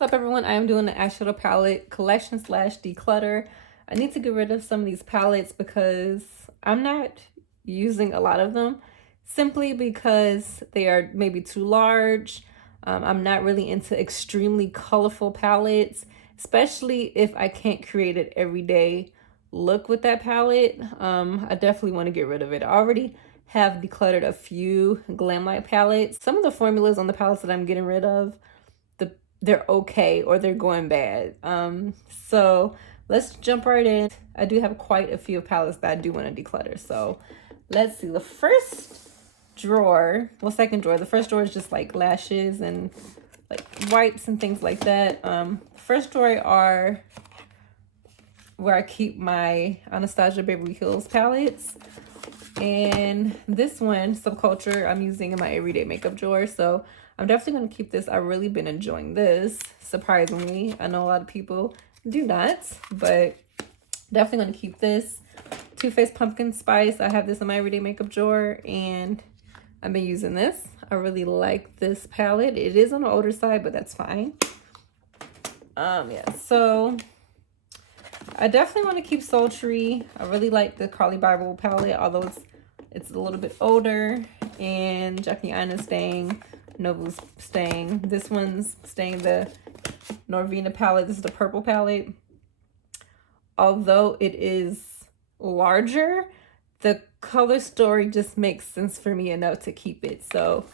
What's up, everyone? I am doing the eyeshadow palette collection slash declutter. I need to get rid of some of these palettes because I'm not using a lot of them, simply because they are maybe too large. I'm not really into extremely colorful palettes, especially if I can't create an everyday look with that palette. I definitely want to get rid of it. I already have decluttered a few glam light palettes. Some of the formulas on the palettes that I'm getting rid of, they're okay or they're going bad. So let's jump right in. I do have quite a few palettes that I do want to declutter. So let's see. The first drawer, well, second drawer. The first drawer is just like lashes and like wipes and things like that. First drawer are where I keep my Anastasia Beverly Hills palettes. And this one, Subculture, I'm using in my everyday makeup drawer. So I'm definitely going to keep this. I've really been enjoying this, surprisingly. I know a lot of people do not, but definitely going to keep this. Too Faced Pumpkin Spice. I have this in my everyday makeup drawer, and I've been using this. I really like this palette. It is on the older side, but that's fine. Yeah, so I definitely want to keep Sultry. I really like the Carly Bible palette, although it's a little bit older. And Jackie Aina's staying, Novu's staying. This one's staying, the Norvina palette. This is the purple palette. Although it is larger, the color story just makes sense for me enough to keep it. So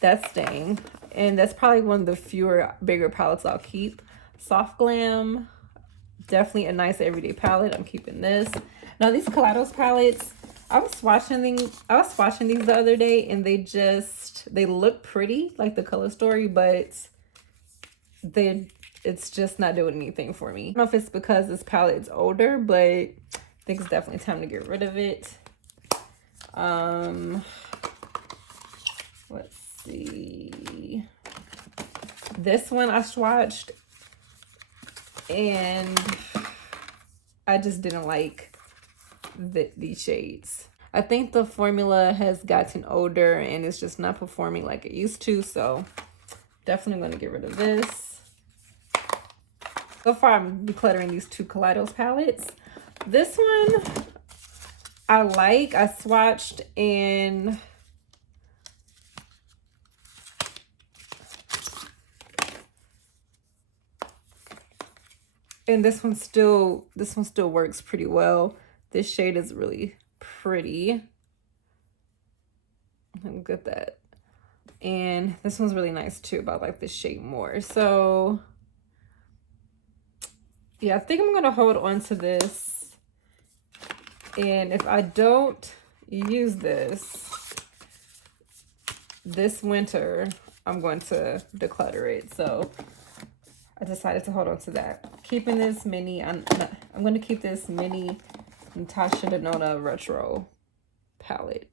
that's staying. And that's probably one of the fewer, bigger palettes I'll keep. Soft Glam. Definitely a nice everyday palette. I'm keeping this. Now these Kaleidos palettes, I was swatching these the other day, and they look pretty, like the color story, but it's just not doing anything for me. I don't know if it's because this palette is older, but I think it's definitely time to get rid of it. Let's see. This one I swatched, and I just didn't like these shades. I think the formula has gotten older and it's just not performing like it used to, so definitely going to get rid of this. So far, I'm decluttering these two Kaleidos palettes. This one I like. I swatched, and this one still works pretty well. This shade is really pretty. Look at that. And this one's really nice too, but I like this shade more. So yeah, I think I'm gonna hold on to this. And if I don't use this winter, I'm going to declutter it. So I decided to hold on to that. Keeping this mini, I'm going to keep this mini Natasha Denona Retro palette.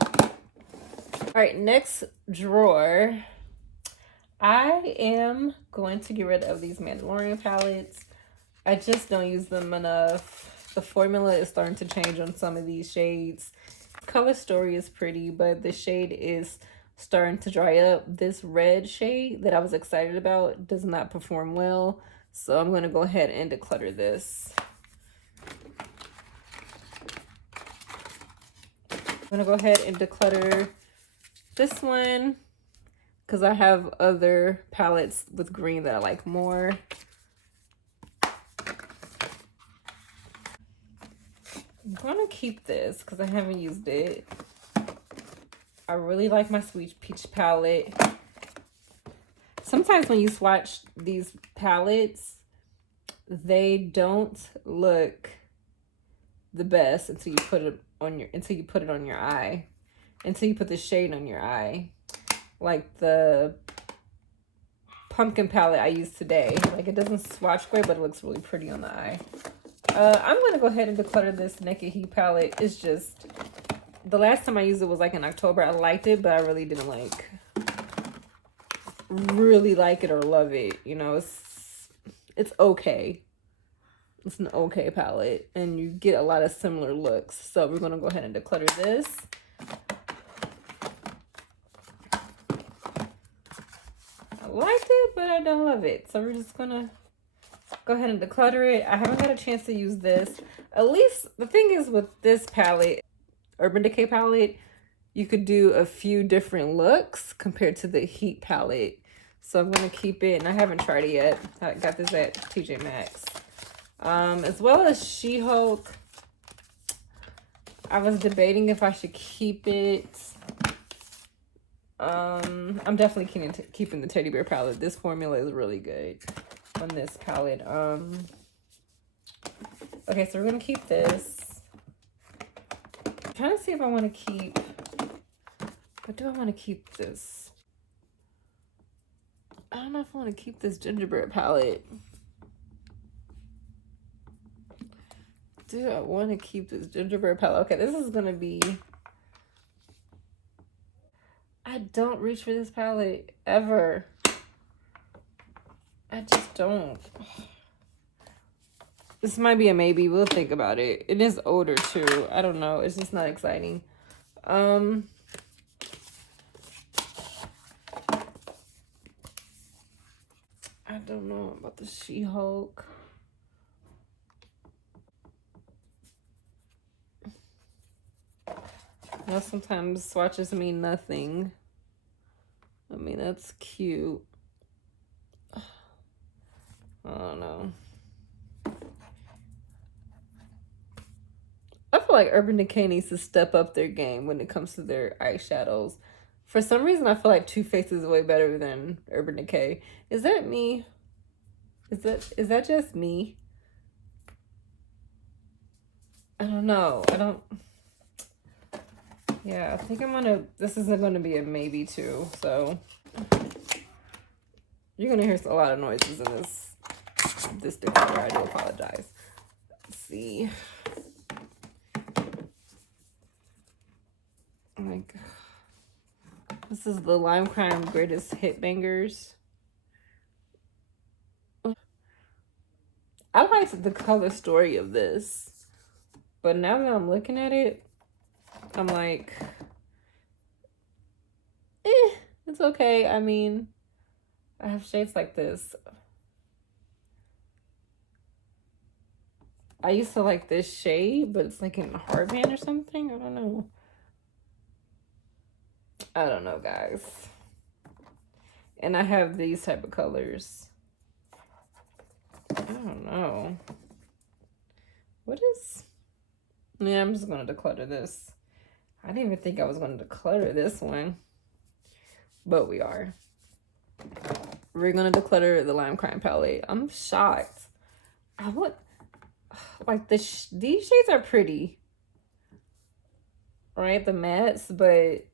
All right, next drawer. I am going to get rid of these Mandalorian palettes. I just don't use them enough. The formula is starting to change on some of these shades. Color story is pretty, but the shade is starting to dry up. This red shade that I was excited about does not perform well, so I'm going to go ahead and declutter this. I'm going to go ahead and declutter this one because I have other palettes with green that I like more. I'm going to keep this because I haven't used it. I really like my Sweet Peach palette. Sometimes when you swatch these palettes, they don't look the best until you put it on your eye. Until you put the shade on your eye. Like the pumpkin palette I used today. Like, it doesn't swatch great, but it looks really pretty on the eye. I'm going to go ahead and declutter this Naked Heat palette. It's just, the last time I used it was like in October. I liked it, but I really didn't really like it or love it. You know, it's okay. It's an okay palette, and you get a lot of similar looks. So we're going to go ahead and declutter this. I liked it, but I don't love it. So we're just gonna go ahead and declutter it. I haven't got a chance to use this. At least the thing is with this palette, Urban Decay palette, you could do a few different looks compared to the Heat palette. So I'm gonna keep it, and I haven't tried it yet. I got this at TJ Maxx. As well as She-Hulk. I was debating if I should keep it. I'm definitely keeping the teddy bear palette. This formula is really good on this palette. Okay, so we're gonna keep this. I'm trying to see if I want to keep. But do I want to keep this? I don't know if I want to keep this gingerbread palette. Do I want to keep this gingerbread palette? Okay, this is gonna be. I don't reach for this palette ever. I just don't. This might be a maybe. We'll think about it. It is older too. I don't know. It's just not exciting. I don't know about the She-Hulk. Now sometimes swatches mean nothing. I mean, that's cute. I don't know. I feel like Urban Decay needs to step up their game when it comes to their eyeshadows. For some reason, I feel like Too Faced is way better than Urban Decay. Is that me? Is that just me? I don't know. Yeah, I think this isn't gonna be a maybe too, so you're gonna hear a lot of noises in this declutter. I do apologize. Let's see. Like, this is the Lime Crime Greatest Hit Bangers. I liked the color story of this, but now that I'm looking at it, I'm like, it's okay. I mean, I have shades like this. I used to like this shade, but it's like in a hardband or something. I don't know. I don't know, guys. And I have these type of colors. I don't know. What is... Yeah, I'm just going to declutter this. I didn't even think I was going to declutter this one. But we are. We're going to declutter the Lime Crime palette. I'm shocked. I would... Like, these shades are pretty. Right? The mattes, but...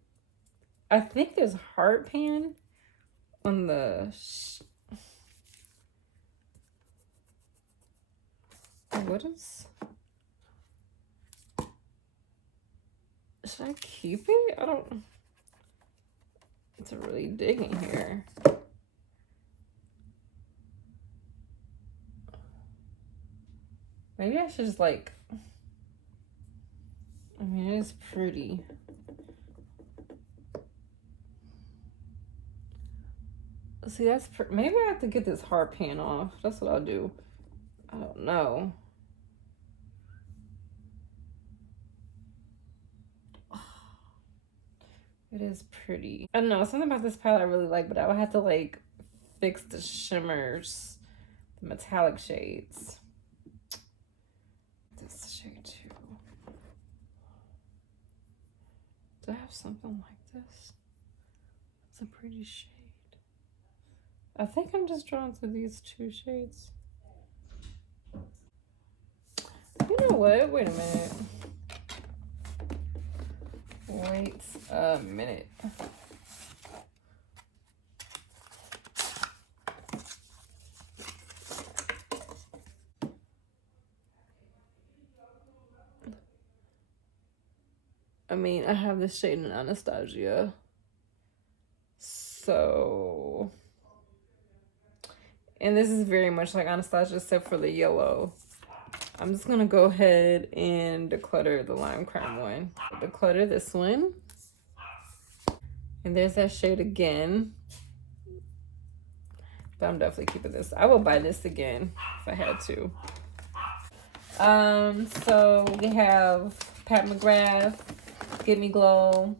I think there's heart pan on the... What is... Should I keep it? I don't... It's really digging here. Maybe I should just like... I mean, it is pretty. See, that's... Maybe I have to get this heart pan off. That's what I'll do. I don't know. It is pretty. I don't know, something about this palette I really like, but I would have to like fix the shimmers, the metallic shades. This shade too. Do I have something like this? It's a pretty shade. I think I'm just drawn to these two shades. You know what? Wait a minute. Wait a minute. I mean, I have this shade in Anastasia. So... And this is very much like Anastasia except for the yellow. I'm just gonna go ahead and declutter the Lime Crime one. Declutter this one. And there's that shade again. but I'm definitely keeping this. I will buy this again if I had to. So we have Pat McGrath, Give Me Glow,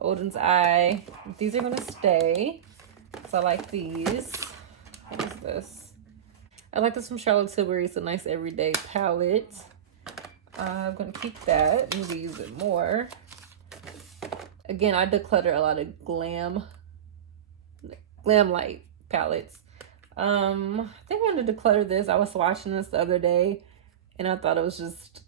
Odin's Eye. These are gonna stay, so I like these. What is this? I like this from Charlotte Tilbury. It's a nice everyday palette. I'm gonna keep that and use it more. Again, I declutter a lot of glam light palettes. I think I'm gonna declutter this. I was watching this the other day and I thought it was just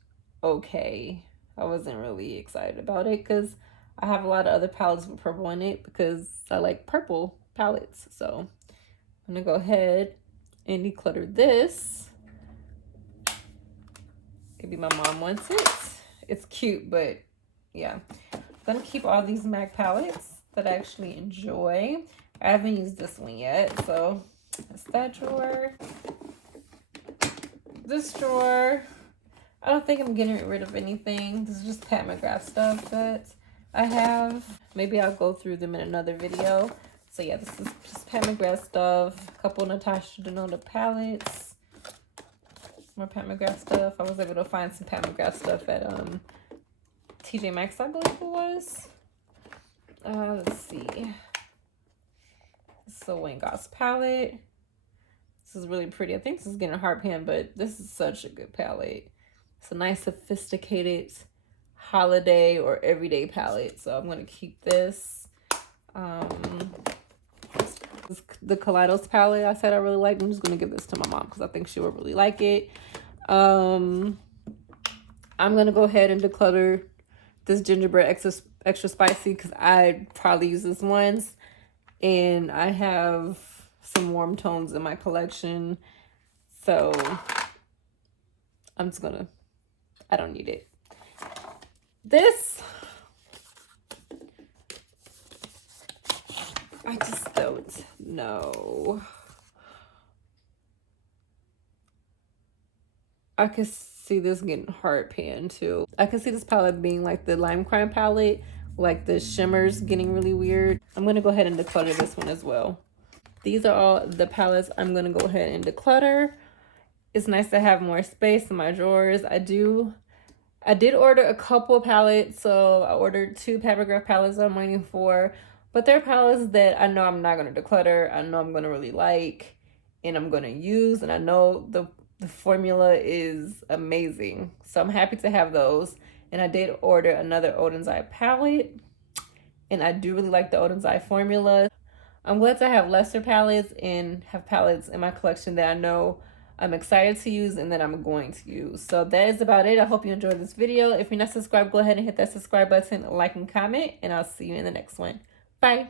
okay. I wasn't really excited about it because I have a lot of other palettes with purple in it because I like purple palettes. So I'm gonna go ahead and declutter this. Maybe my mom wants it. It's cute, but yeah. I'm gonna keep all these MAC palettes that I actually enjoy. I haven't used this one yet, so that's that drawer. This drawer, I don't think I'm getting rid of anything. This is just Pat McGrath stuff that I have. Maybe I'll go through them in another video. So yeah, this is just Pat McGrath stuff. A couple Natasha Denona palettes. More Pat McGrath stuff. I was able to find some Pat McGrath stuff at TJ Maxx, I believe it was. Let's see. This is a Wayne Goss palette. This is really pretty. I think this is getting a hard pan, but this is such a good palette. It's a nice, sophisticated holiday or everyday palette. So I'm going to keep this. The Kaleidos palette I said I really liked. I'm just going to give this to my mom because I think she would really like it. I'm going to go ahead and declutter this gingerbread extra spicy because I probably use this once. And I have some warm tones in my collection. So I'm just going to, I don't need it. This, I just don't know. I can see this getting hard pan too. I can see this palette being like the Lime Crime palette, like the shimmers getting really weird. I'm going to go ahead and declutter this one as well. These are all the palettes I'm going to go ahead and declutter. It's nice to have more space in my drawers. I did order a couple of palettes, so I ordered 2 Pat McGrath palettes I'm waiting for, but they're palettes that I know I'm not going to declutter. I know I'm going to really like and I'm going to use, and I know the formula is amazing. So I'm happy to have those. And I did order another Odin's Eye palette, and I do really like the Odin's Eye formula. I'm glad to have lesser palettes and have palettes in my collection that I know I'm excited to use and that I'm going to use. So that is about it. I hope you enjoyed this video. If you're not subscribed, go ahead and hit that subscribe button, like, and comment, and I'll see you in the next one. Bye.